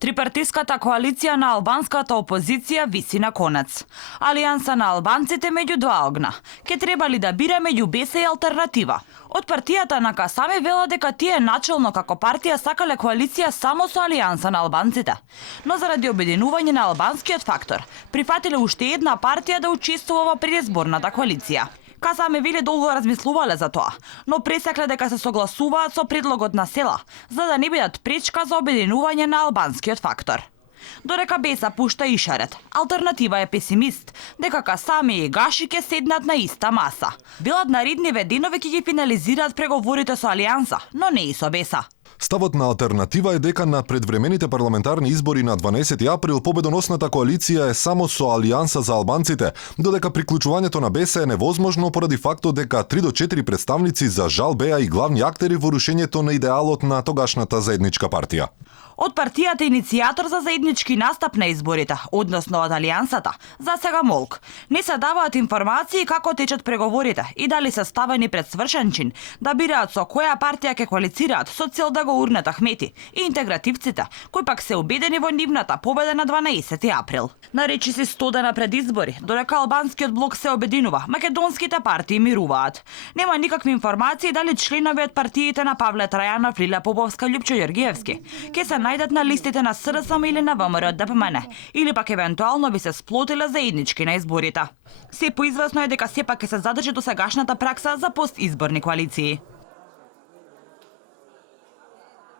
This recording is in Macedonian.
Трипартиската коалиција на албанската опозиција виси на конец. Алијанса на албанците меѓу два огна. Ке требали да бира меѓу БЕС и алтернатива. Од партијата на Касами велат дека тие начелно како партија сакале коалиција само со Алијанса на албанците. Но заради обединување на албанскиот фактор, прифатиле уште една партија да учествува во предизборната коалиција. Касами вели долго размислувале за тоа, но пресекле дека се согласуваат со предлогот на Села, за да не бидат пречка за обединување на албанскиот фактор. Додека БЕСА пушта ишарет, алтернатива е песимист, дека Касами и Гаши ќе седнат на иста маса. Велат наредниве денови ќе ги финализираат преговорите со Алијанса, но не и со БЕСА. Ставот на алтернатива е дека на предвремените парламентарни избори на 12 април победоносната коалиција е само со Алијанса за албанците, додека приклучувањето на БЕСА е невозможно поради фактот дека 3 до 4 представници за жал беа и главни актери во рушењето на идеалот на тогашната заедничка партија. Од партијата иницијатор за заеднички настап на изборите, односно од Алијансата, за сега молк. Не се даваат информации како течат преговорите и дали се ставени пред свршен чин да бираат со која партија ќе коалицираат со цел да го урнат Ахмети и интегративците, кои пак се убедени во нивната победа на 12 април. Наречи се 100 дена пред избори, додека албанскиот блок се обединува, македонските партии мируваат. Нема никакви информации дали членови од партиите на Павле Трајанов, Лилја Поповска, Љупчо Ѓоргиевски ќе се најдат на листите на СРСМ или на ВМРО ДПМН, или пак евентуално би се сплотиле заеднички на изборите. Се поизвестно е дека сепак ќе се задржи досегашната пракса за постизборни коалиции.